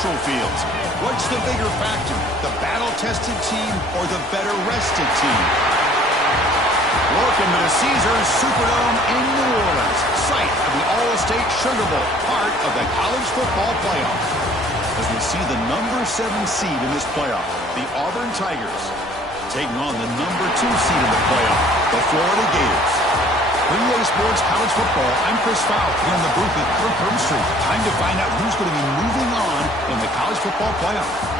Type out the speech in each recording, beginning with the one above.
neutral fields. What's the bigger factor, the battle-tested team or the better-rested team? Welcome to the Caesars Superdome in New Orleans, site of the All-State Sugar Bowl, part of the college football playoff. As we see the number 7 seed in this playoff, the Auburn Tigers, taking on the number 2 seed in the playoff, the Florida Gators. For EA Sports College Football, I'm Chris Fowl here in the booth at Kirk Street. Time to find out who's going to be moving on in the college football playoff.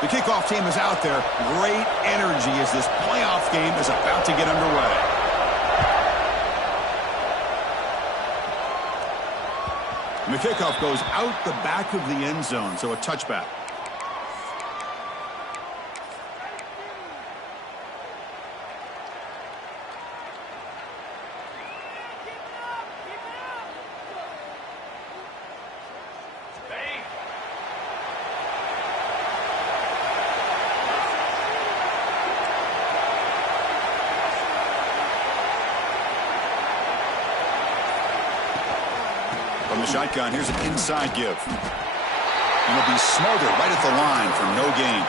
The kickoff team is out there. Great energy as this playoff game is about to get underway. And the kickoff goes out the back of the end zone, so a touchback. From the shotgun, here's an inside give. And he'll be smothered right at the line for no gain.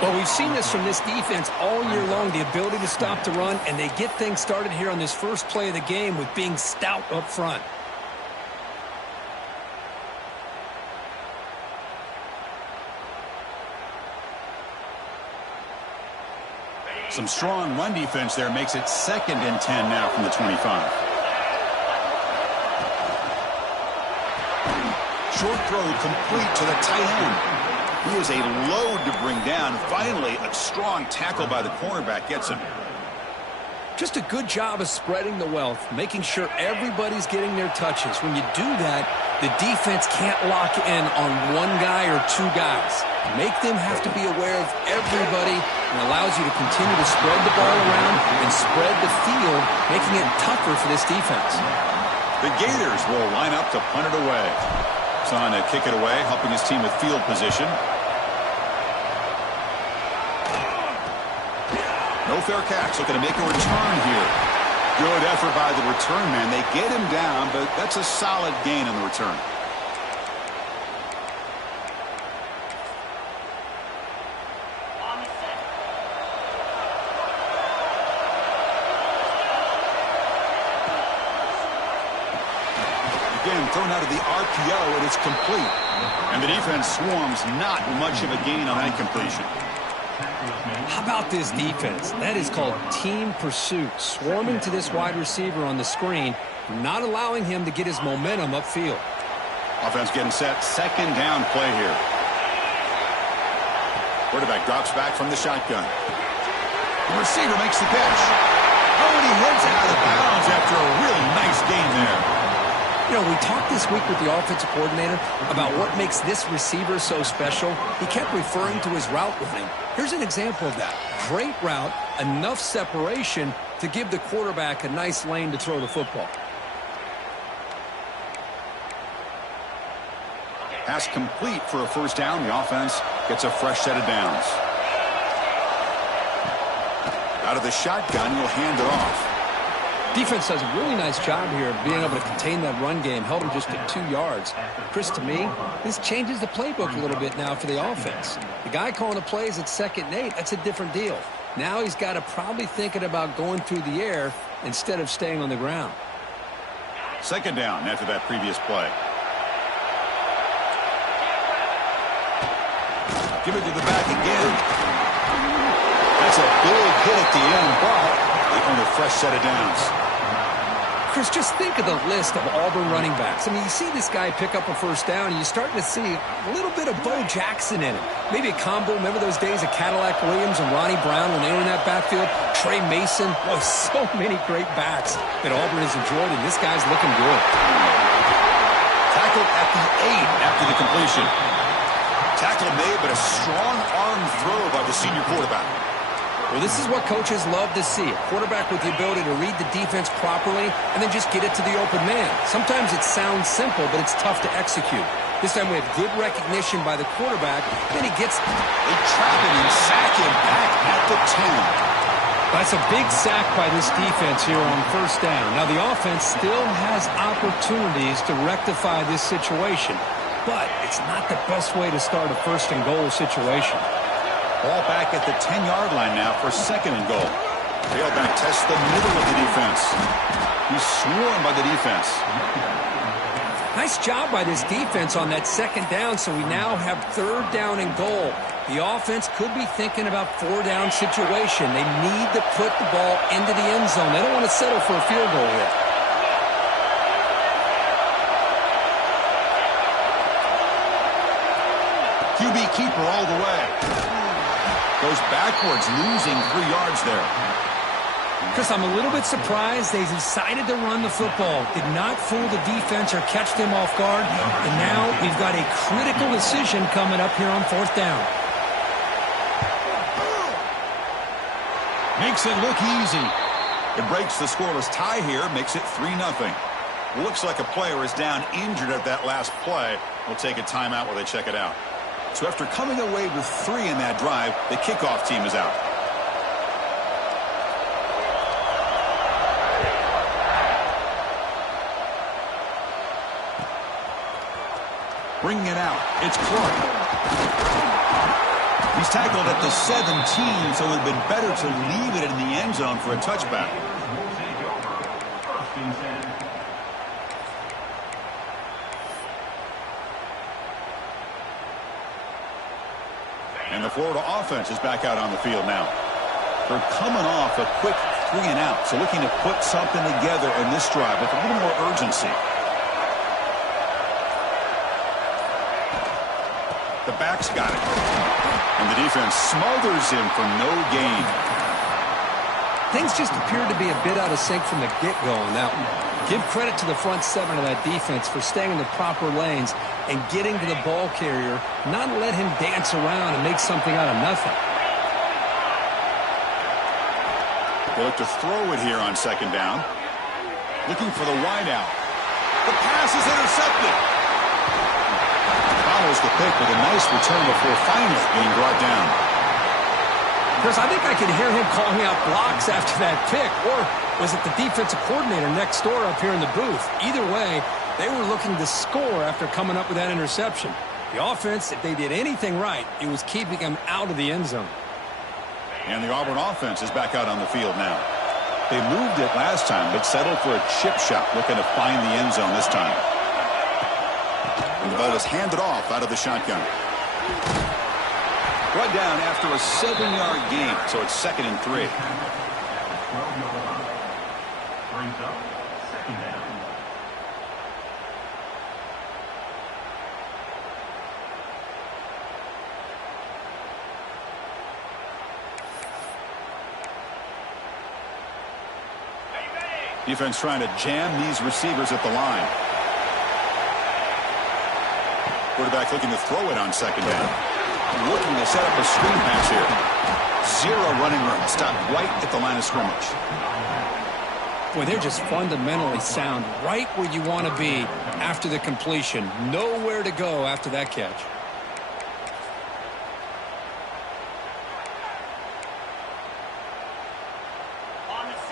Well, we've seen this from this defense all year long, the ability to stop the run, and they get things started here on this first play of the game with being stout up front. Some strong run defense there makes it 2nd and 10 now from the 25. Short throw complete to the tight end. He is a load to bring down. Finally, a strong tackle by the cornerback gets him. Just a good job of spreading the wealth, making sure everybody's getting their touches. When you do that, the defense can't lock in on one guy or 2 guys. Make them have to be aware of everybody, and allows you to continue to spread the ball around and spread the field, making it tougher for this defense. The Gators will line up to punt it away. On to kick it away, helping his team with field position. No fair catch, looking to make a return here. Good effort by the return man. They get him down, but that's a solid gain on the return. Again, thrown out of the RPO, and it's complete. And the defense swarms, not much of a gain on that completion. How about this defense? That is called team pursuit. Swarming to this wide receiver on the screen, not allowing him to get his momentum upfield. Offense getting set, 2nd down play here. Quarterback drops back from the shotgun. The receiver makes the catch. Oh, and he heads out of bounds after a really nice gain there. You know, we talked this week with the offensive coordinator about what makes this receiver so special. He kept referring to his route running. Here's an example of that. Great route, enough separation to give the quarterback a nice lane to throw the football. Pass complete for a 1st down. The offense gets a fresh set of downs. Out of the shotgun, he'll hand it off. Defense does a really nice job here of being able to contain that run game, held him just at 2 yards. Chris, to me, this changes the playbook a little bit now for the offense. The guy calling the plays at 2nd and 8, that's a different deal. Now he's got to probably thinking about going through the air instead of staying on the ground. 2nd down after that previous play. Give it to the back again. That's a big hit at the end, but they earn a fresh set of downs. Chris, just think of the list of Auburn running backs. I mean, you see this guy pick up a 1st down, and you're starting to see a little bit of Bo Jackson in it. Maybe a combo. Remember those days of Cadillac Williams and Ronnie Brown when they were in that backfield? Trey Mason. Boy, so many great backs that Auburn has enjoyed, and this guy's looking good. Tackled at the 8 after the completion. Tackle made, but a strong arm throw by the senior quarterback. Well, this is what coaches love to see. A quarterback with the ability to read the defense properly and then just get it to the open man. Sometimes it sounds simple, but it's tough to execute. This time we have good recognition by the quarterback. Then he gets... They trap him and sack him back at the 10. That's a big sack by this defense here on first down. Now, the offense still has opportunities to rectify this situation, but it's not the best way to start a first-and-goal situation. Ball back at the 10-yard line now for second and goal. Tailback tests the middle of the defense. He's swarmed by the defense. Nice job by this defense on that second down, so we now have third down and goal. The offense could be thinking about four-down situation. They need to put the ball into the end zone. They don't want to settle for a field goal here. QB keeper all the way. Goes backwards, losing 3 yards there. Chris, I'm a little bit surprised they decided to run the football. Did not fool the defense or catch them off guard. And now we've got a critical decision coming up here on fourth down. Makes it look easy. It breaks the scoreless tie here, makes it 3-0. Looks like a player is down injured at that last play. We'll take a timeout while they check it out. So after coming away with 3 in that drive, the kickoff team is out. Bringing it out, it's Clark. He's tackled at the 17, so it would have been better to leave it in the end zone for a touchback. And the Florida offense is back out on the field now. They're coming off a quick 3-and-out, so looking to put something together in this drive with a little more urgency. The back's got it. And the defense smothers him for no gain. Things just appeared to be a bit out of sync from the get-go on that one. Give credit to the front seven of that defense for staying in the proper lanes and getting to the ball carrier, not let him dance around and make something out of nothing. They look to throw it here on second down. Looking for the wideout. The pass is intercepted. Follows the pick with a nice return before finally being brought down. Chris, I think I could hear him calling out blocks after that pick. Or was it the defensive coordinator next door up here in the booth? Either way, they were looking to score after coming up with that interception. The offense, if they did anything right, it was keeping them out of the end zone. And the Auburn offense is back out on the field now. They moved it last time, but settled for a chip shot, looking to find the end zone this time. And the ball is handed off out of the shotgun. Brought down after a 7-yard gain, so it's 2nd and 3. Defense trying to jam these receivers at the line. Quarterback looking to throw it on second down. Looking to set up a screen pass here. 0 running room. Stopped right at the line of scrimmage. Boy, they're just fundamentally sound right where you want to be after the completion. Nowhere to go after that catch.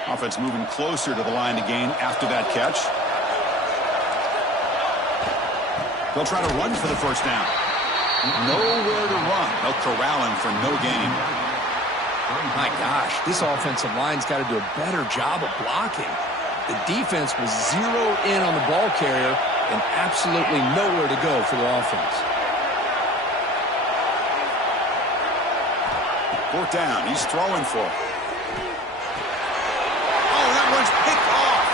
Offense moving closer to the line to gain after that catch. They'll try to run for the first down. Nowhere to run. They'll corral him for no gain. My gosh, this offensive line's got to do a better job of blocking. The defense was zeroed in on the ball carrier and absolutely nowhere to go for the offense. 4th down. He's throwing for it. Oh, that one's picked off.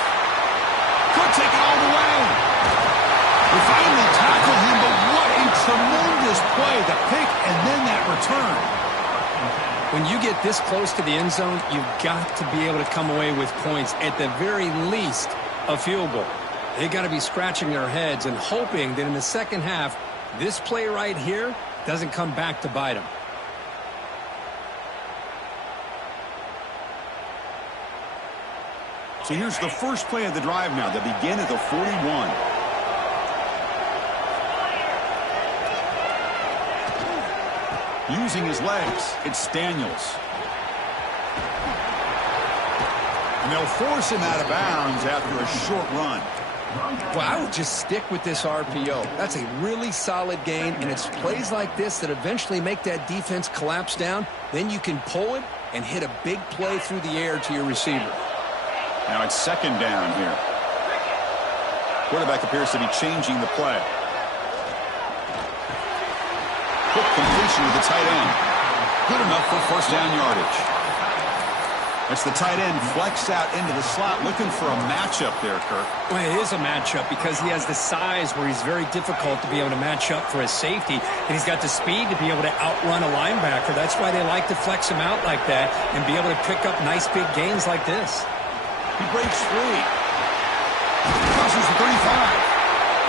Could take it all the way. We finally tackled him, but what a tremendous play. The pick and then that return. When you get this close to the end zone, you've got to be able to come away with points, at the very least, a field goal. They got to be scratching their heads and hoping that in the second half, this play right here doesn't come back to bite them. So here's the first play of the drive now. They begin at the 41. Using his legs, it's Daniels. And they'll force him out of bounds after a short run. Well, I would just stick with this RPO. That's a really solid gain, and it's plays like this that eventually make that defense collapse down. Then you can pull it and hit a big play through the air to your receiver. Now it's second down here. Quarterback appears to be changing the play. Quick completion with the tight end. Good enough for first down yardage. That's the tight end flexed out into the slot, looking for a matchup there, Kirk. Well, it is a matchup because he has the size where he's very difficult to be able to match up for his safety, and he's got the speed to be able to outrun a linebacker. That's why they like to flex him out like that and be able to pick up nice big gains like this. He breaks free. Crosses the 35.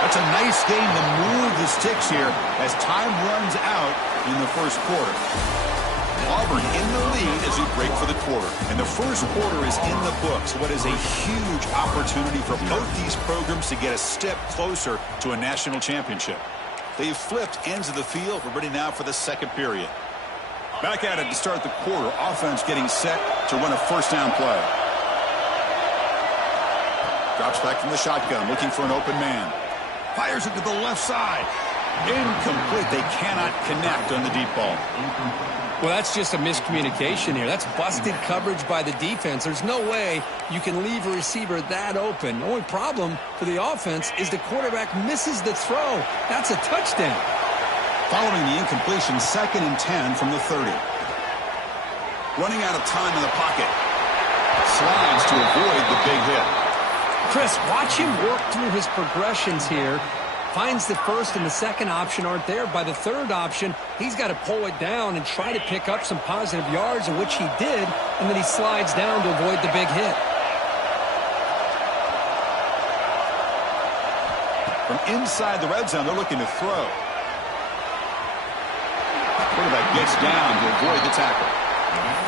That's a nice game to move the sticks here as time runs out in the first quarter. Auburn in the lead as we break for the quarter. And the first quarter is in the books. What is a huge opportunity for both these programs to get a step closer to a national championship. They've flipped ends of the field. We're ready now for the second period. Back at it to start the quarter. Offense getting set to run a first down play. Drops back from the shotgun, looking for an open man. Fires it to the left side. Incomplete. They cannot connect on the deep ball. Well, that's just a miscommunication here. That's busted coverage by the defense. There's no way you can leave a receiver that open. The only problem for the offense is the quarterback misses the throw. That's a touchdown. Following the incompletion, 2nd and 10 from the 30. Running out of time in the pocket. Slides to avoid the big hit. Chris, watch him work through his progressions here. Finds the first and the second option aren't there. By the third option, he's got to pull it down and try to pick up some positive yards, in which he did, and then he slides down to avoid the big hit. From inside the red zone, they're looking to throw. Quarterback gets down to avoid the tackle.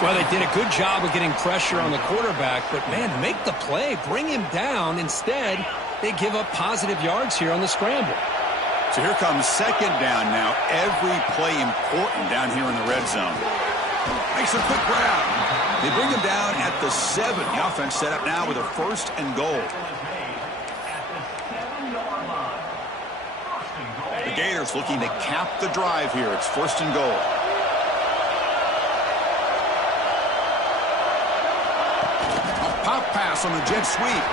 Well, they did a good job of getting pressure on the quarterback, but, man, make the play. Bring him down. Instead, they give up positive yards here on the scramble. So here comes second down now. Every play important down here in the red zone. Makes a quick grab. They bring him down at the 7. The offense set up now with a 1st and goal. The Gators looking to cap the drive here. It's 1st and goal. Pop pass on the jet sweep.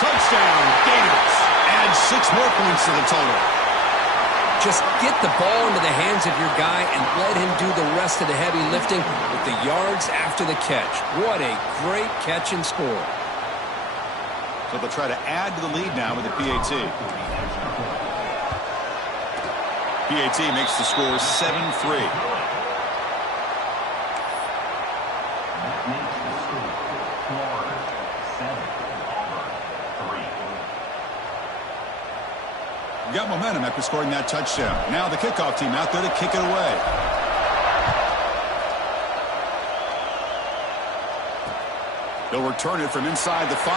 Touchdown, Gators. Add 6 more points to the total. Just get the ball into the hands of your guy and let him do the rest of the heavy lifting with the yards after the catch. What a great catch and score. So they'll try to add to the lead now with the PAT. PAT makes the score 7-3. Got momentum after scoring that touchdown. Now the kickoff team out there to kick it away. They'll return it from inside the 5.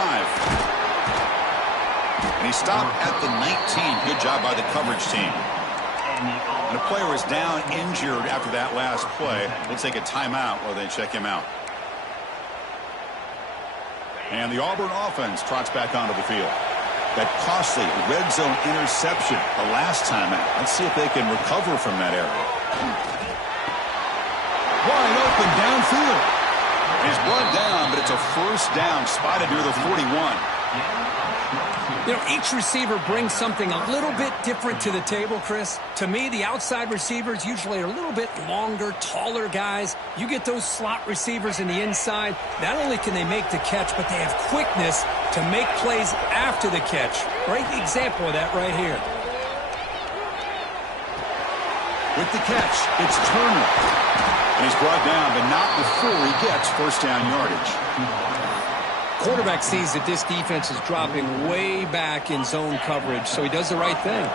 And he stopped at the 19. Good job by the coverage team. And a player is down injured after that last play. We'll take a timeout while they check him out. And the Auburn offense trots back onto the field. That costly red zone interception the last time out. Let's see if they can recover from that area. Wide open downfield. He's brought down, but it's a first down spotted near the 41. You know, each receiver brings something a little bit different to the table, Chris. To me, the outside receivers usually are a little bit longer, taller guys. You get those slot receivers in the inside, not only can they make the catch, but they have quickness to make plays after the catch. Great example of that right here. With the catch, it's Turner. And he's brought down, but not before he gets first down yardage. Quarterback sees that this defense is dropping way back in zone coverage, so he does the right thing.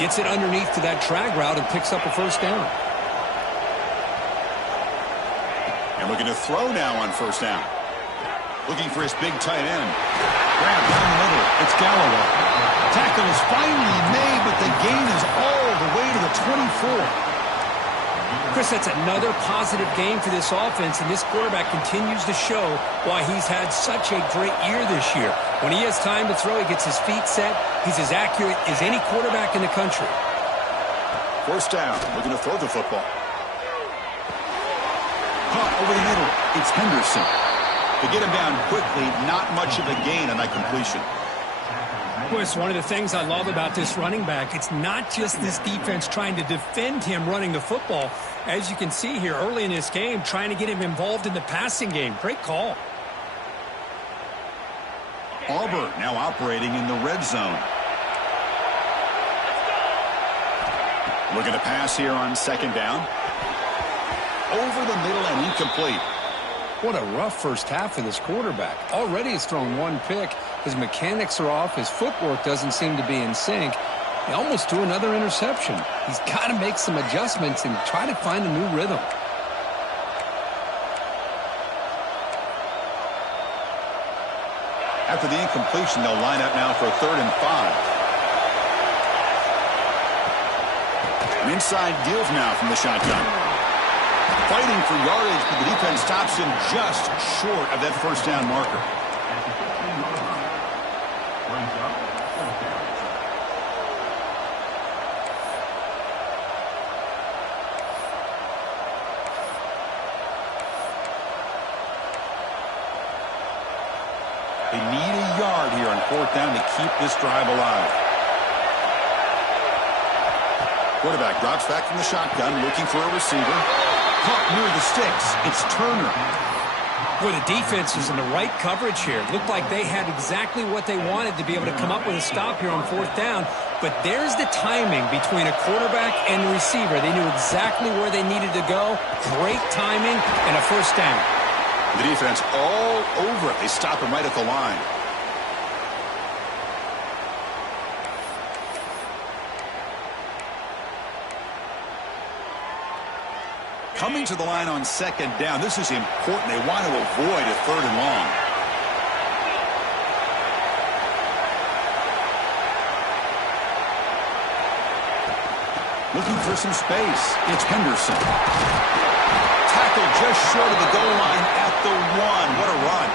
Gets it underneath to that drag route and picks up a first down. And looking to throw now on first down. Looking for his big tight end. Grab down the middle. It's Galloway. Tackle is finally made, but the gain is all the way to the 24. Chris, that's another positive game for this offense, and this quarterback continues to show why he's had such a great year this year. When he has time to throw, he gets his feet set. He's as accurate as any quarterback in the country. First down, looking to throw the football. Caught over the middle. It's Henderson. To get him down quickly, not much of a gain on that completion. Chris, one of the things I love about this running back, it's not just this defense trying to defend him running the football. As you can see here early in this game, trying to get him involved in the passing game. Great call. Auburn now operating in the red zone. Looking to pass here on second down. Over the middle and incomplete. What a rough first half for this quarterback. Already he's thrown one pick. His mechanics are off. His footwork doesn't seem to be in sync. He almost threw another interception. He's got to make some adjustments and try to find a new rhythm. After the incompletion, they'll line up now for a 3rd and 5. An inside give now from the shotgun. Fighting for yardage, but the defense stops him just short of that first down marker. They need a yard here on 4th down to keep this drive alive. Quarterback drops back from the shotgun, looking for a receiver. Caught near the sticks. It's Turner. Boy, the defense is in the right coverage here. Looked like they had exactly what they wanted to be able to come up with a stop here on 4th down. But there's the timing between a quarterback and the receiver. They knew exactly where they needed to go. Great timing and a first down. The defense all over it. They stop him right at the line. Coming to the line on second down. This is important. They want to avoid a 3rd and long. Looking for some space. It's Henderson. Tackled just short of the goal line at the 1. What a run.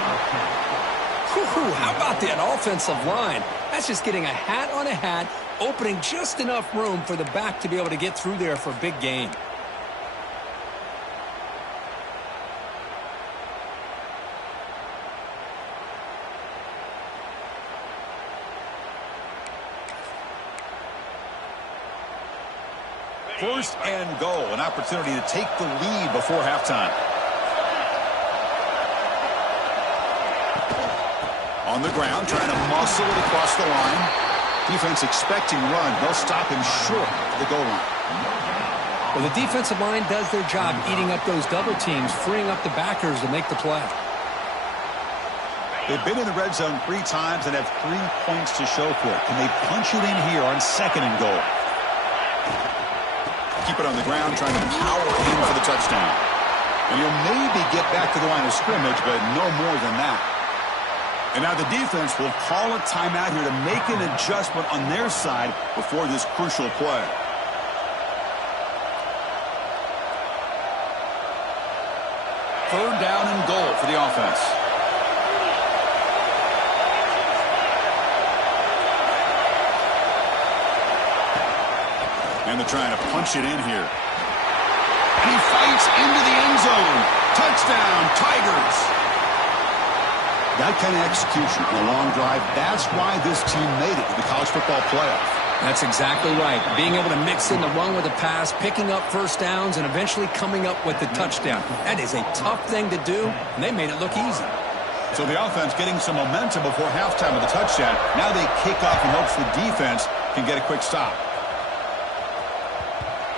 Whew, how about that offensive line? That's just getting a hat on a hat, opening just enough room for the back to be able to get through there for a big gain. First and goal, an opportunity to take the lead before halftime. On the ground, trying to muscle it across the line. Defense expecting run. They'll stop him short of the goal line. Well, the defensive line does their job eating up those double teams, freeing up the backers to make the play. They've been in the red zone 3 times and have 3 points to show for it. Can they punch it in here on second and goal? Keep it on the ground, trying to power in for the touchdown. And he'll maybe get back to the line of scrimmage, but no more than that. And now the defense will call a timeout here to make an adjustment on their side before this crucial play. Third down and goal for the offense. And they're trying to punch it in here. And he fights into the end zone. Touchdown, Tigers. That kind of execution on a long drive, that's why this team made it to the college football playoff. That's exactly right. Being able to mix in the run with the pass, picking up first downs, and eventually coming up with the touchdown. That is a tough thing to do, and they made it look easy. So the offense getting some momentum before halftime with the touchdown. Now they kick off in hopes the defense can get a quick stop.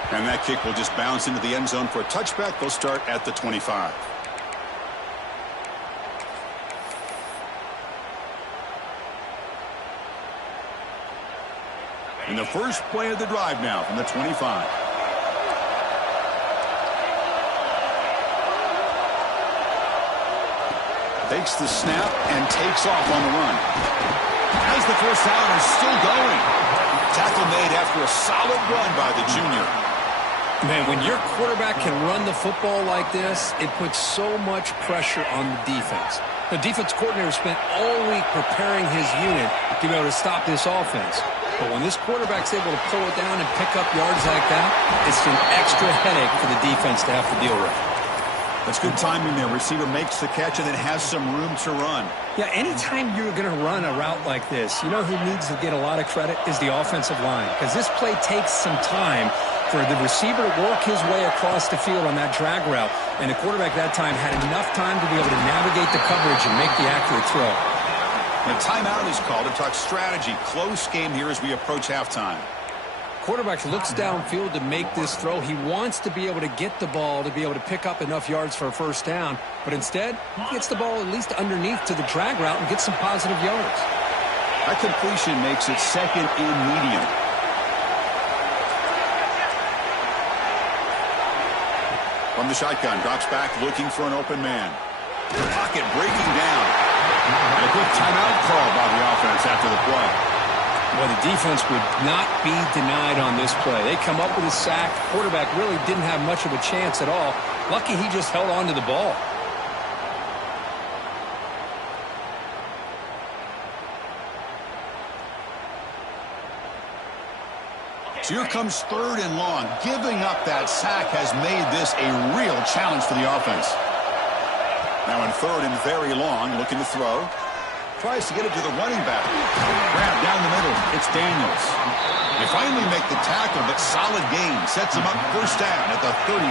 And that kick will just bounce into the end zone for a touchback. They'll start at the 25. And the first play of the drive now from the 25. Takes the snap and takes off on the run. As the first down is still going. Tackle made after a solid run by the junior. Man, when your quarterback can run the football like this, it puts so much pressure on the defense. The defense coordinator spent all week preparing his unit to be able to stop this offense. But when this quarterback's able to pull it down and pick up yards like that, it's an extra headache for the defense to have to deal with. That's good timing there. Receiver makes the catch and then has some room to run. Yeah, anytime you're going to run a route like this, you know who needs to get a lot of credit is the offensive line. Because this play takes some time for the receiver to work his way across the field on that drag route. And the quarterback that time had enough time to be able to navigate the coverage and make the accurate throw. A timeout is called to talk strategy. Close game here as we approach halftime. Quarterback looks downfield to make this throw. He wants to be able to get the ball to be able to pick up enough yards for a first down. But instead, he gets the ball at least underneath to the drag route and gets some positive yards. That completion makes it second and medium. From the shotgun, drops back looking for an open man. Pocket breaking down. And a quick timeout call by the offense after the play. Well, the defense would not be denied on this play. They come up with a sack. Quarterback really didn't have much of a chance at all. Lucky he just held on to the ball. So here comes third and long. Giving up that sack has made this a real challenge for the offense. Now in third and very long, looking to throw. Tries to get it to the running back. Grab down the middle. It's Daniels. They finally make the tackle, but solid gain. Sets him up first down at the 33.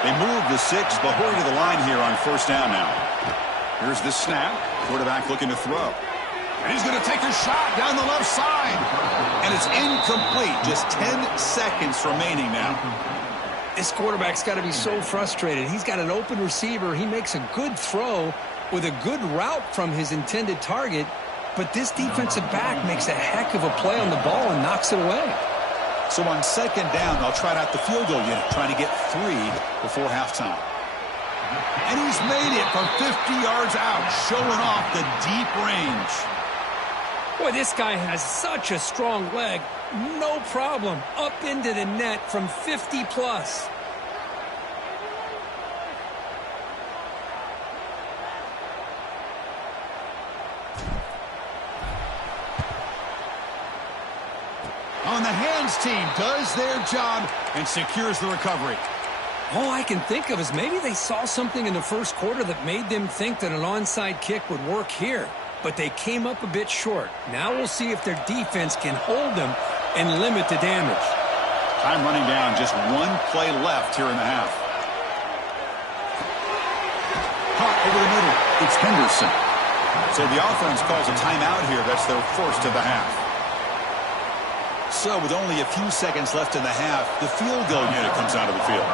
They move the 6, but hurry to the line here on first down now. Here's the snap. Quarterback looking to throw. And he's going to take a shot down the left side. And it's incomplete. Just 10 seconds remaining now. This quarterback's got to be so frustrated. He's got an open receiver. He makes a good throw with a good route from his intended target, but this defensive back makes a heck of a play on the ball and knocks it away. So on second down, they'll try out the field goal unit, trying to get 3 before halftime. And he's made it from 50 yards out, showing off the deep range. Boy, this guy has such a strong leg. No problem. Up into the net from 50 plus. On the hands team does their job and secures the recovery. All I can think of is maybe they saw something in the first quarter that made them think that an onside kick would work here. But they came up a bit short. Now we'll see if their defense can hold them and limit the damage. Time running down. Just one play left here in the half. Caught over the middle. It's Henderson. So the offense calls a timeout here. That's their first of the half. So with only a few seconds left in the half, the field goal unit comes out of the field.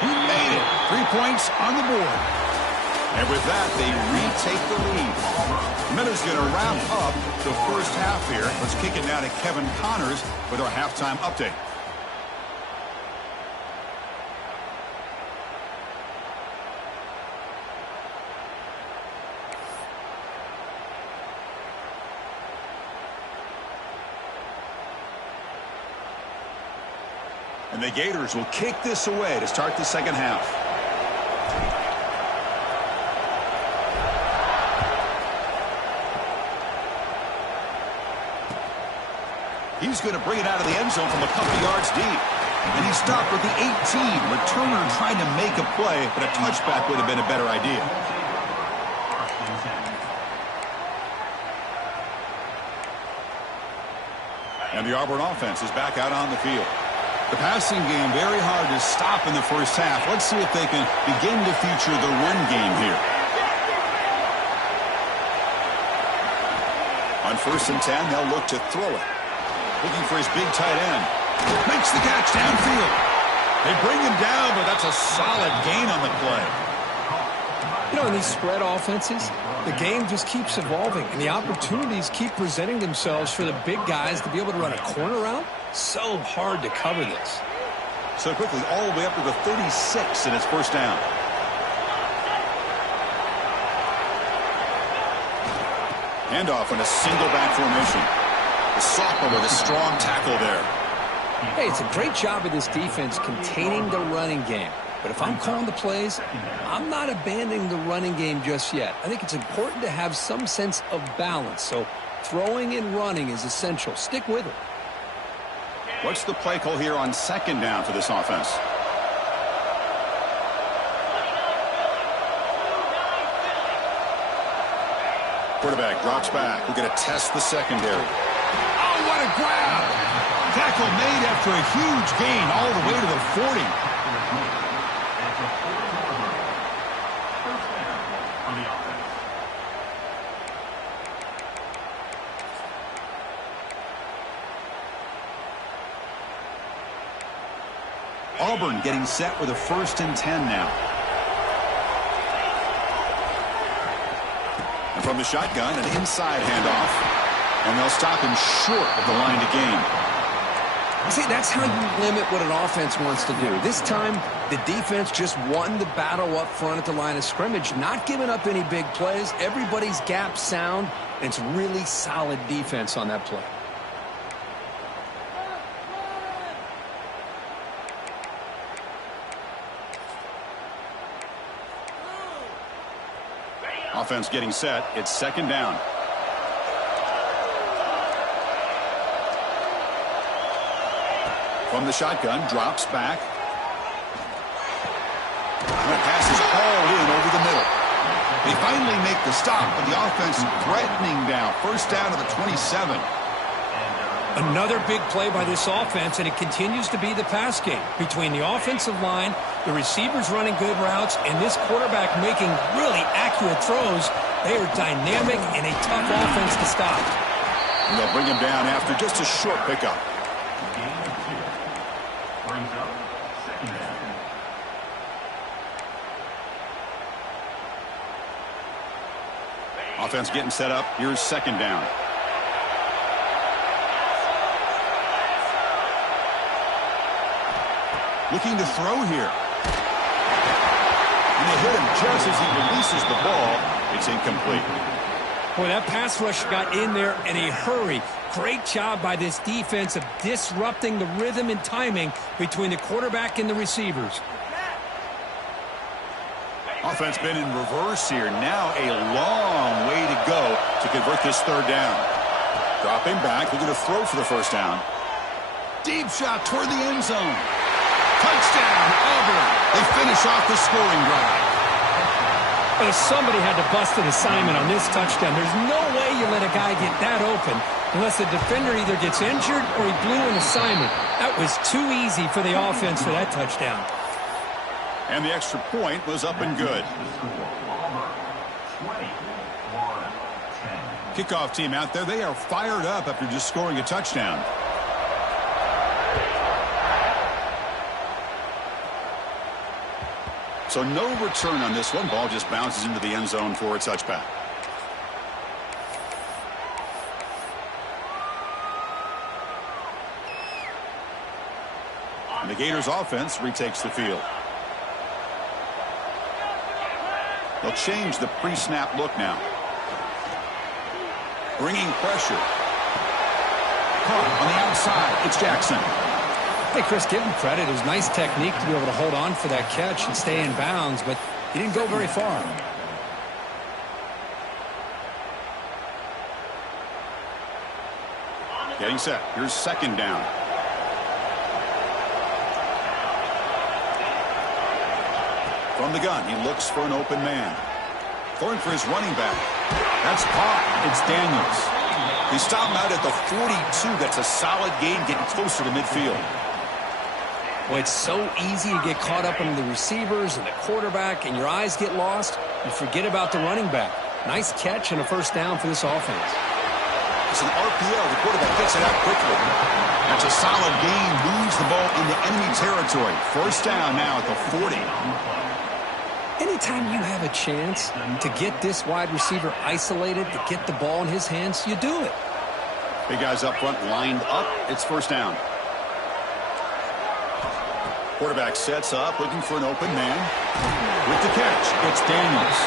He made it. 3 points on the board. And with that, they retake the lead. Minutes going to wrap up the first half here. Let's kick it now to Kevin Connors with our halftime update. And the Gators will kick this away to start the second half. He's going to bring it out of the end zone from a couple yards deep. And he stopped at the 18. Returner trying to make a play, but a touchback would have been a better idea. And the Auburn offense is back out on the field. The passing game very hard to stop in the first half. Let's see if they can begin to feature the run game here. On 1st and 10, they'll look to throw it. Looking for his big tight end. Makes the catch downfield. They bring him down, but that's a solid gain on the play. You know, in these spread offenses, the game just keeps evolving, and the opportunities keep presenting themselves for the big guys to be able to run a corner route. So hard to cover this. So quickly, all the way up to the 36, and it's first down. Handoff in a single back formation. The sophomore with a strong tackle there. Hey, it's a great job of this defense containing the running game. But if I'm calling the plays, I'm not abandoning the running game just yet. I think it's important to have some sense of balance. So throwing and running is essential. Stick with it. What's the play call here on second down for this offense? Quarterback drops back. We're going to test the secondary. Oh, what a grab! Tackle made after a huge gain all the way to the 40. Auburn getting set with a 1st and 10 now. And from the shotgun, an inside handoff. And they'll stop him short of the line to gain. See, that's how you limit what an offense wants to do. This time, the defense just won the battle up front at the line of scrimmage, not giving up any big plays. Everybody's gap sound, and it's really solid defense on that play. Offense getting set. It's second down. From the shotgun, drops back. And the pass is hauled in over the middle. They finally make the stop, but the offense threatening down. First down to the 27. Another big play by this offense, and it continues to be the pass game. Between the offensive line, the receivers running good routes, and this quarterback making really accurate throws, they are dynamic and a tough offense to stop. And they'll bring him down after just a short pickup. Offense getting set up. Here's second down. Looking to throw here. And they hit him just as he releases the ball. It's incomplete. Boy, that pass rush got in there in a hurry. Great job by this defense of disrupting the rhythm and timing between the quarterback and the receivers. Offense been in reverse here. Now a long way to go to convert this third down. Dropping back. They're going to throw for the first down. Deep shot toward the end zone. Touchdown, Auburn. They finish off the scoring drive. Well, somebody had to bust an assignment on this touchdown. There's no way you let a guy get that open unless the defender either gets injured or he blew an assignment. That was too easy for the offense for that touchdown. And the extra point was up and good. Kickoff team out there, they are fired up after just scoring a touchdown. So no return on this one. Ball just bounces into the end zone for a touchback. And the Gators offense retakes the field. They'll change the pre-snap look now. Bringing pressure. Caught on the outside. It's Jackson. Hey, Chris, give him credit. It was nice technique to be able to hold on for that catch and stay in bounds, but he didn't go very far. Getting set. Here's second down. From the gun, he looks for an open man. Throwing for his running back. That's caught. It's Daniels. They stop him out at the 42. That's a solid gain, getting closer to midfield. Well, it's so easy to get caught up in the receivers and the quarterback, and your eyes get lost. You forget about the running back. Nice catch and a first down for this offense. It's an RPO. The quarterback gets it out quickly. That's a solid gain. Moves the ball into enemy territory. First down now at the 40. Anytime you have a chance to get this wide receiver isolated, to get the ball in his hands, you do it. Big guys up front lined up. It's first down. Quarterback sets up, looking for an open man. With the catch, it's Daniels.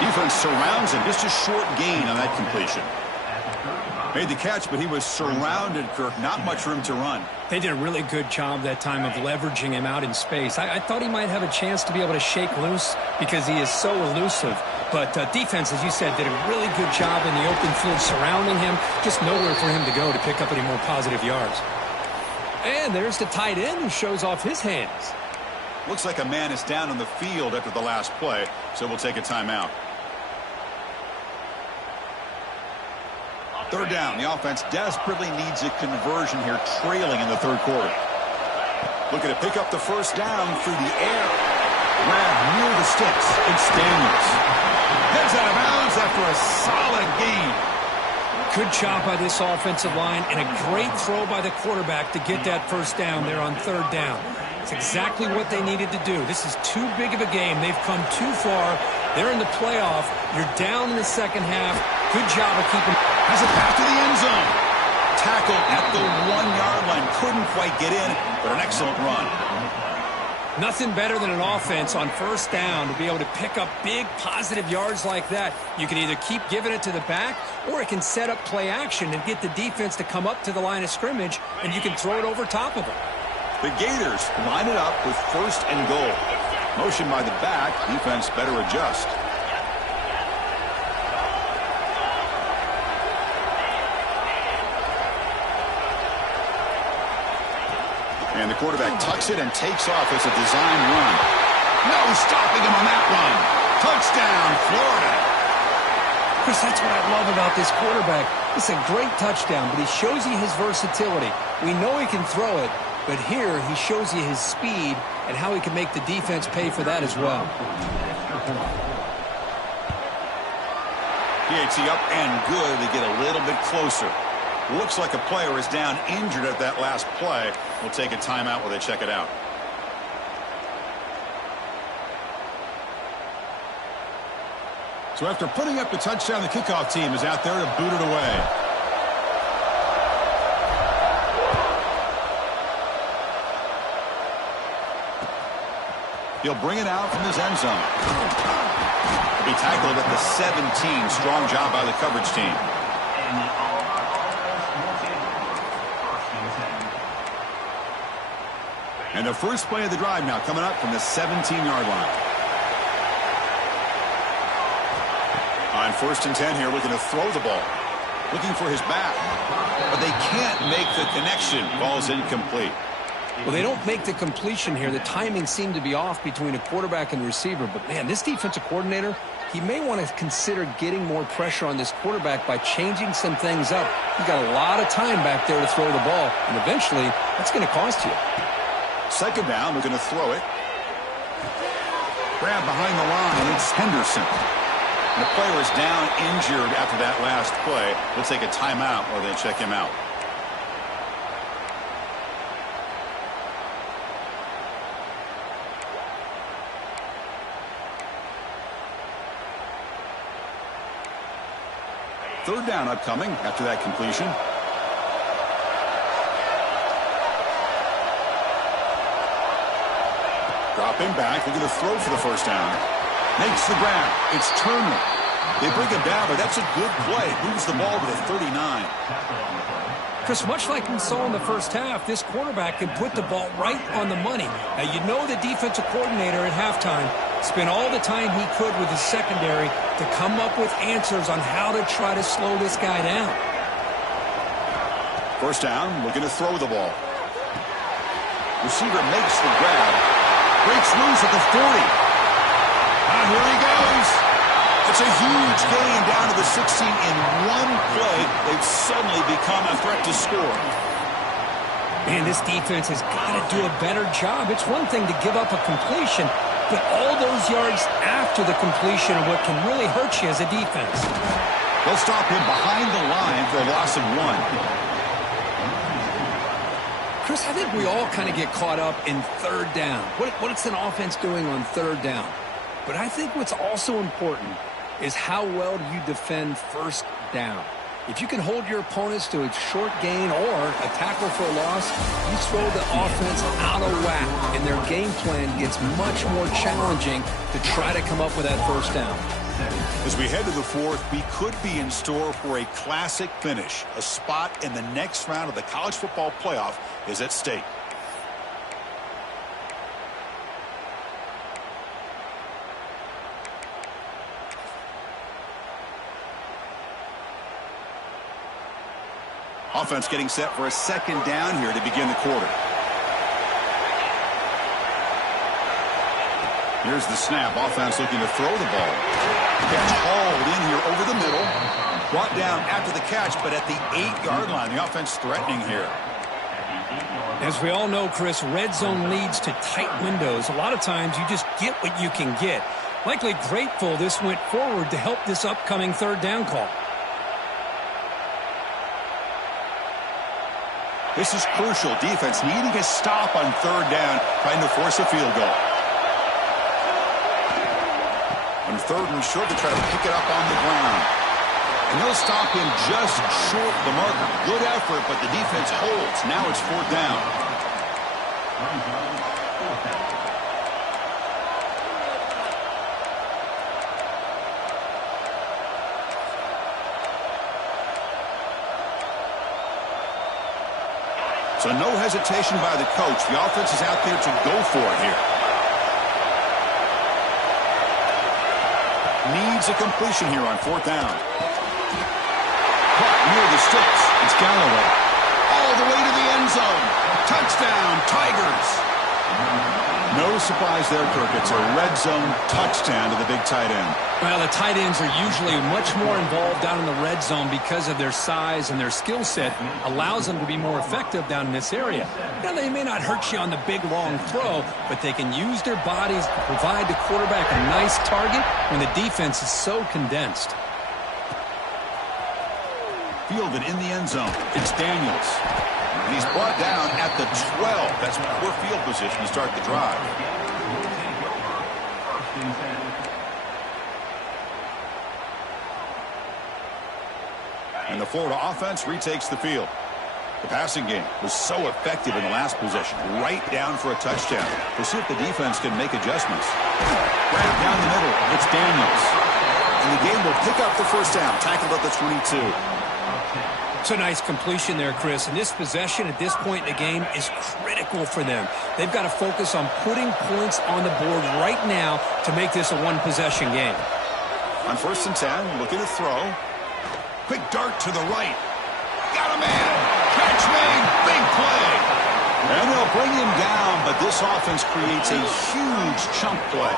Defense surrounds him. Just a short gain on that completion. Made the catch, but he was surrounded, Kirk. Not much room to run. They did a really good job that time of leveraging him out in space. I thought he might have a chance to be able to shake loose because he is so elusive. But defense, as you said, did a really good job in the open field surrounding him. Just nowhere for him to go to pick up any more positive yards. And there's the tight end who shows off his hands. Looks like a man is down on the field after the last play, so we'll take a timeout. Third down. The offense desperately needs a conversion here, trailing in the third quarter. Looking to pick up the first down through the air. Grab near the sticks. It's Daniels. Heads out of bounds after a solid gain. Good job by this offensive line and a great throw by the quarterback to get that first down there on third down. It's exactly what they needed to do. This is too big of a game. They've come too far. They're in the playoff. You're down in the second half. Good job of keeping. Has it back to the end zone. Tackled at the 1-yard line. Couldn't quite get in, but an excellent run. Nothing better than an offense on first down to be able to pick up big positive yards like that. You can either keep giving it to the back, or it can set up play action and get the defense to come up to the line of scrimmage, and you can throw it over top of them. The Gators line it up with first and goal. Motion by the back. Defense better adjust. And the quarterback tucks it and takes off as a design run. No stopping him on that run. Touchdown, Florida. Chris, that's what I love about this quarterback. It's a great touchdown, but he shows you his versatility. We know he can throw it, but here he shows you his speed and how he can make the defense pay for that as well. PAT up and good. They get a little bit closer. Looks like a player is down injured at that last play. We'll take a timeout while they check it out. So after putting up the touchdown, the kickoff team is out there to boot it away. He'll bring it out from his end zone. He'll be tackled at the 17. Strong job by the coverage team. And the first play of the drive now coming up from the 17-yard line. On first and 10 here, looking to throw the ball. Looking for his back. But they can't make the connection. Ball's incomplete. Well, they don't make the completion here. The timing seemed to be off between a quarterback and receiver. But, man, this defensive coordinator, he may want to consider getting more pressure on this quarterback by changing some things up. He's got a lot of time back there to throw the ball. And eventually, that's going to cost you. Second down, we're going to throw it. Grab behind the line, it's Henderson. And the player is down injured after that last play. We'll take a timeout while they check him out. Third down upcoming after that completion. Dropping back, they're going to throw for the first down. Makes the grab. It's Turner. They bring him down, but that's a good play. Moves the ball to the 39. Chris, much like we saw in the first half, this quarterback can put the ball right on the money. Now, you know the defensive coordinator at halftime spent all the time he could with his secondary to come up with answers on how to try to slow this guy down. First down, looking to throw the ball. Receiver makes the grab. Breaks loose at the 40. And here he goes. It's a huge gain down to the 16 in one play. They've suddenly become a threat to score. Man, this defense has got to do a better job. It's one thing to give up a completion, but all those yards after the completion are what can really hurt you as a defense. They'll stop him behind the line for a loss of 1. Chris, I think we all kind of get caught up in third down. What's an offense doing on third down? But I think what's also important is how well do you defend first down. If you can hold your opponents to a short gain or a tackle for a loss, you throw the offense out of whack, and their game plan gets much more challenging to try to come up with that first down. As we head to the fourth, we could be in store for a classic finish. A spot in the next round of the college football playoff is at stake. Offense getting set for a second down here to begin the quarter. Here's the snap. Offense looking to throw the ball. Catch hauled in here over the middle. Brought down after the catch, but at the 8-yard line. The offense threatening here. As we all know, Chris, red zone leads to tight windows. A lot of times you just get what you can get. Likely grateful this went forward to help this upcoming third down call. This is crucial. Defense needing a stop on third down, trying to force a field goal. On third and short, they try to pick it up on the ground. And they'll stop him just short of the marker. Good effort, but the defense holds. Now it's fourth down. So no hesitation by the coach. The offense is out there to go for it here. Needs a completion here on fourth down. Caught near the sticks. It's Galloway. All the way to the end zone. Touchdown, Tigers. No surprise there, Kirk. It's a red zone touchdown to the big tight end. Well, the tight ends are usually much more involved down in the red zone because of their size and their skill set allows them to be more effective down in this area. Now, they may not hurt you on the big, long throw, but they can use their bodies to provide the quarterback a nice target when the defense is so condensed. Fielded in the end zone. It's Daniels. And he's brought down at the 12. That's poor field position to start the drive. And the Florida offense retakes the field. The passing game was so effective in the last possession. Right down for a touchdown. We'll see if the defense can make adjustments. Right down the middle. It's Daniels. And the game will pick up the first down. Tackled at the 22. It's a nice completion there, Chris. And this possession at this point in the game is critical for them. They've got to focus on putting points on the board right now to make this a one-possession game. On first and 10, looking to throw. Quick dart to the right. Got a man. Catch made. Big play. And they'll bring him down, but this offense creates a huge chunk play.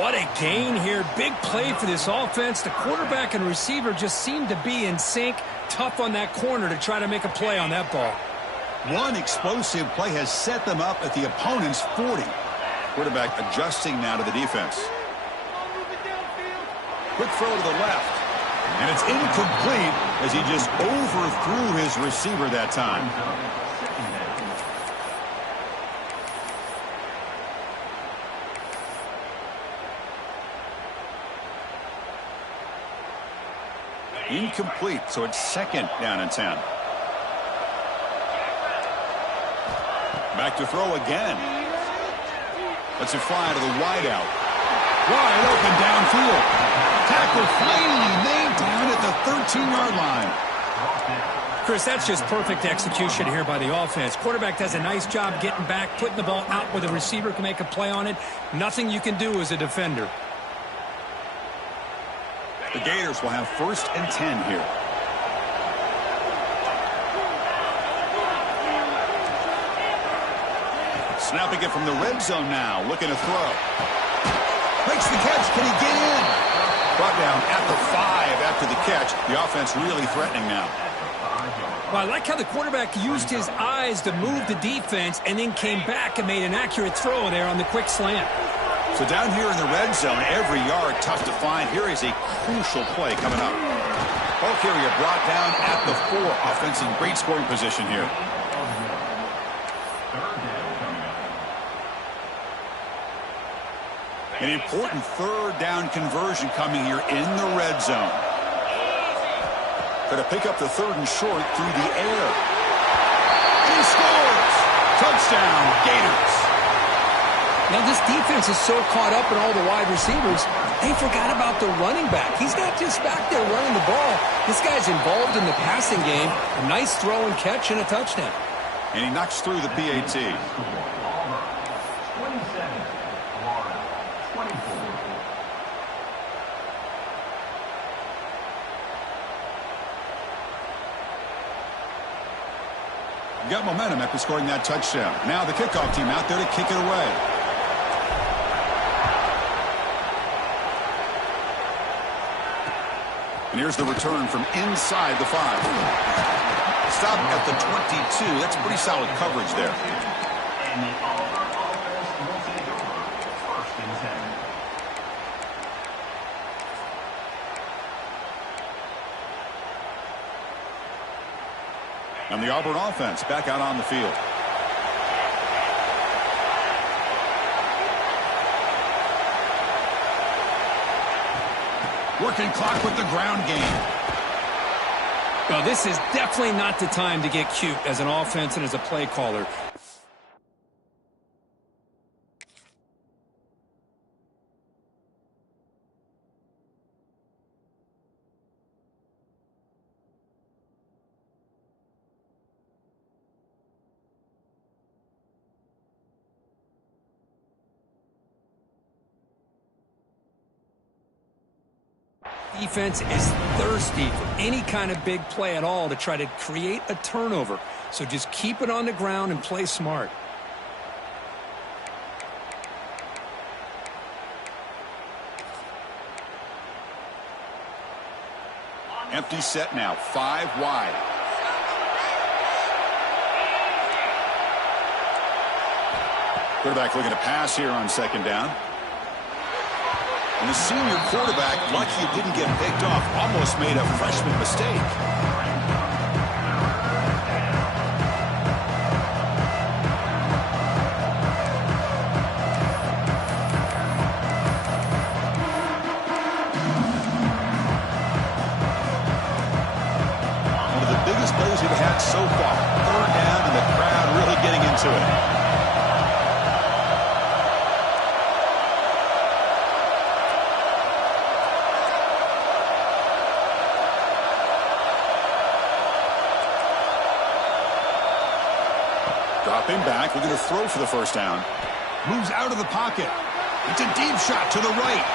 What a gain here. Big play for this offense. The quarterback and receiver just seem to be in sync. Tough on that corner to try to make a play on that ball. One explosive play has set them up at the opponent's 40. Quarterback adjusting now to the defense. Quick throw to the left. And it's incomplete as he just overthrew his receiver that time. Incomplete, so it's second down and 10. Back to throw again. Lets it fly to the wideout. Wide open downfield. Tackle finally made down at the 13-yard line. Chris, that's just perfect execution here by the offense. Quarterback does a nice job getting back, putting the ball out where the receiver can make a play on it. Nothing you can do as a defender. The Gators will have first and 10 here. Snapping it from the red zone now. Looking to throw. Makes the catch. Can he get in? Brought down at the 5 after the catch. The offense really threatening now. Well, I like how the quarterback used his eyes to move the defense and then came back and made an accurate throw there on the quick slant. So down here in the red zone, every yard tough to find. Here is a crucial play coming up. Ball carrier brought down at the 4. Offense in great scoring position here. An important third down conversion coming here in the red zone. Going to pick up the third and short through the air. And he scores! Touchdown, Gators. Now this defense is so caught up in all the wide receivers, they forgot about the running back. He's not just back there running the ball. This guy's involved in the passing game. A nice throw and catch and a touchdown. And he knocks through the PAT. Got momentum after scoring that touchdown. Now the kickoff team out there to kick it away. And here's the return from inside the 5. Stop at the 22. That's pretty solid coverage there. And the Auburn offense will take over. 1st and 10. And the Auburn offense back out on the field. Working clock with the ground game. Well, this is definitely not the time to get cute as an offense and as a play caller. Defense is thirsty for any kind of big play at all to try to create a turnover. So just keep it on the ground and play smart. Empty set now, 5 wide. Quarterback looking to pass here on 2nd down. And the senior quarterback, lucky it didn't get picked off, almost made a freshman mistake. One of the biggest plays we've had so far. 3rd down and the crowd really getting into it. Dropping back, looking to throw for the 1st down. Moves out of the pocket. It's a deep shot to the right.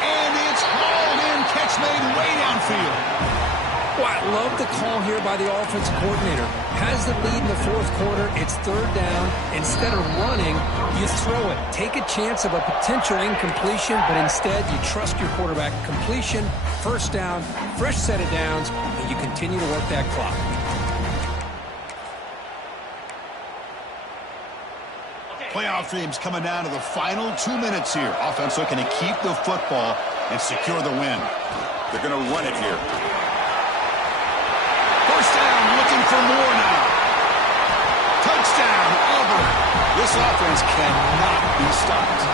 And it's hauled in. Catch made way downfield. Well, I love the call here by the offensive coordinator. Has the lead in the 4th quarter. It's 3rd down. Instead of running, you throw it. Take a chance of a potential incompletion, but instead you trust your quarterback. Completion, 1st down, fresh set of downs, and you continue to work that clock. Playoff dreams coming down to the final 2 minutes here. Offense looking to keep the football and secure the win. They're going to run it here. 1st down, looking for more now. Touchdown, Auburn. This offense cannot be stopped.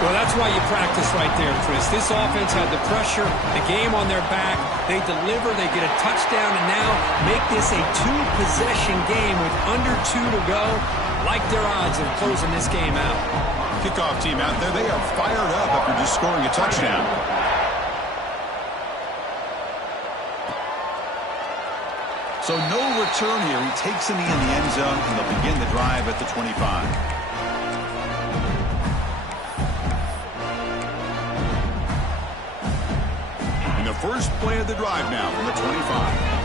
Well, that's why you practice right there, Chris. This offense had the pressure, the game on their back. They deliver, they get a touchdown, and now make this a 2-possession game with under 2 to go. Like their odds of closing this game out. Kickoff team out there, they are fired up after just scoring a touchdown. So no return here. He takes the knee in the end zone, and they'll begin the drive at the 25. And the first play of the drive now from the 25.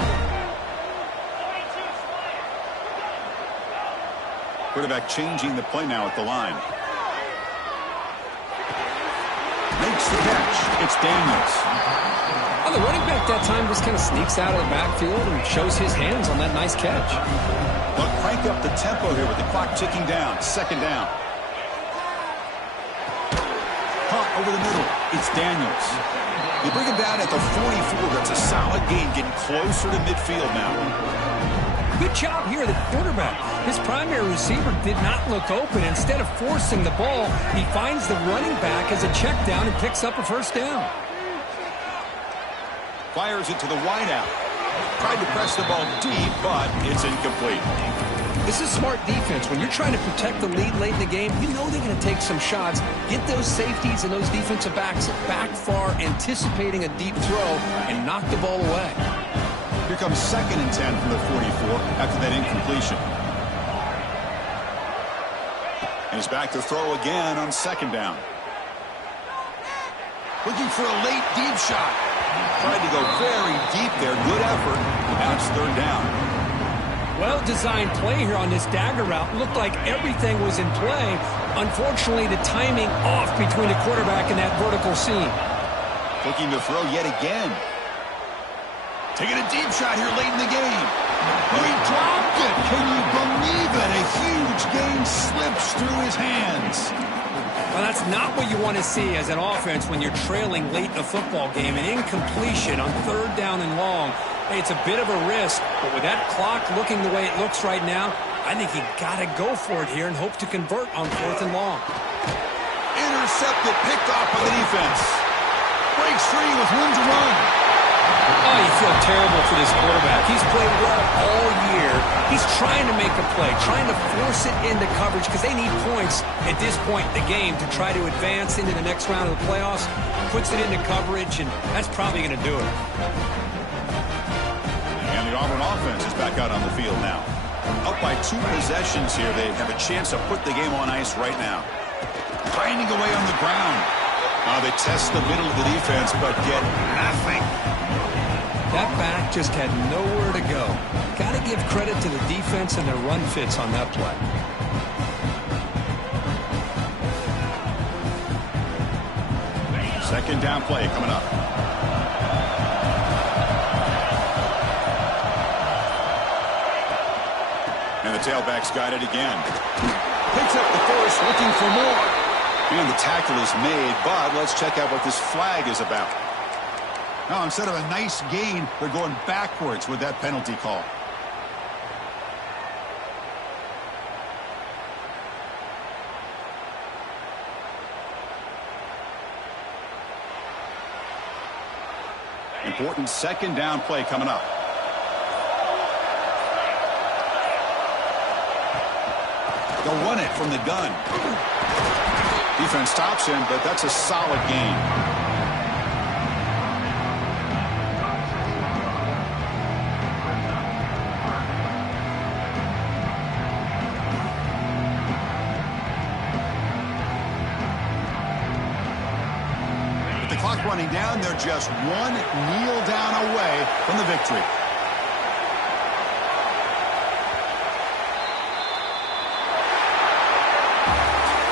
Quarterback changing the play now at the line. Makes the catch. It's Daniels. Well, the running back that time just kind of sneaks out of the backfield and shows his hands on that nice catch. They'll crank up the tempo here with the clock ticking down. 2nd down. Punt over the middle. It's Daniels. They bring him down at the 44. That's a solid gain, getting closer to midfield now. Good job here, the quarterback. His primary receiver did not look open. Instead of forcing the ball, he finds the running back as a check down and picks up a first down. Fires it to the wideout. Tried to press the ball deep, but it's incomplete. This is smart defense. When you're trying to protect the lead late in the game, you know they're going to take some shots. Get those safeties and those defensive backs back far, anticipating a deep throw, and knock the ball away. Here comes 2nd and 10 from the 44 after that incompletion. And he's back to throw again on 2nd down. Looking for a late deep shot. Tried to go very deep there. Good effort. Now it's 3rd down. Well-designed play here on this dagger route. Looked like everything was in play. Unfortunately, the timing off between the quarterback and that vertical seam. Looking to throw yet again. Taking a deep shot here late in the game. Oh, he dropped it. Can you believe it? A huge gain slips through his hands. Well, that's not what you want to see as an offense when you're trailing late in a football game. An incompletion on 3rd down and long. Hey, it's a bit of a risk, but with that clock looking the way it looks right now, I think you got to go for it here and hope to convert on 4th and long. Intercepted, picked off by the defense. Breaks free with room to run. Oh, you feel terrible for this quarterback. He's played well all year. He's trying to make a play, trying to force it into coverage because they need points at this point in the game to try to advance into the next round of the playoffs. Puts it into coverage, and that's probably going to do it. And the Auburn offense is back out on the field now. Up by 2 possessions here. They have a chance to put the game on ice right now. Grinding away on the ground. They test the middle of the defense, but get nothing. That back just had nowhere to go. Got to give credit to the defense and their run fits on that play. Second down play coming up. And the tailback's got it again. Picks up the first, looking for more. And the tackle is made, but let's check out what this flag is about. Now, instead of a nice gain, they're going backwards with that penalty call. Important 2nd down play coming up. They'll run it from the gun. Defense stops him, but that's a solid gain. With the clock running down, they're just 1 kneel down away from the victory.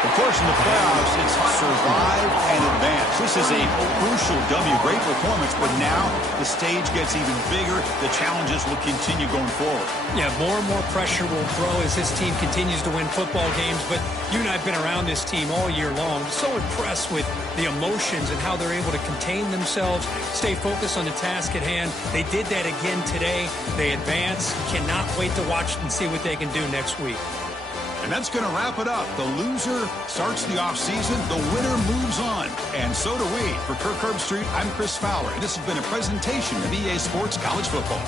Of course, in the playoffs, it's survive and advance. This is a crucial W. Great performance, but now the stage gets even bigger. The challenges will continue going forward. Yeah, more and more pressure will grow as this team continues to win football games, but you and I have been around this team all year long. So impressed with the emotions and how they're able to contain themselves, stay focused on the task at hand. They did that again today. They advance. Cannot wait to watch and see what they can do next week. And that's going to wrap it up. The loser starts the offseason. The winner moves on. And so do we. For Kirk Herbstreit, I'm Chris Fowler. And this has been a presentation of EA Sports College Football.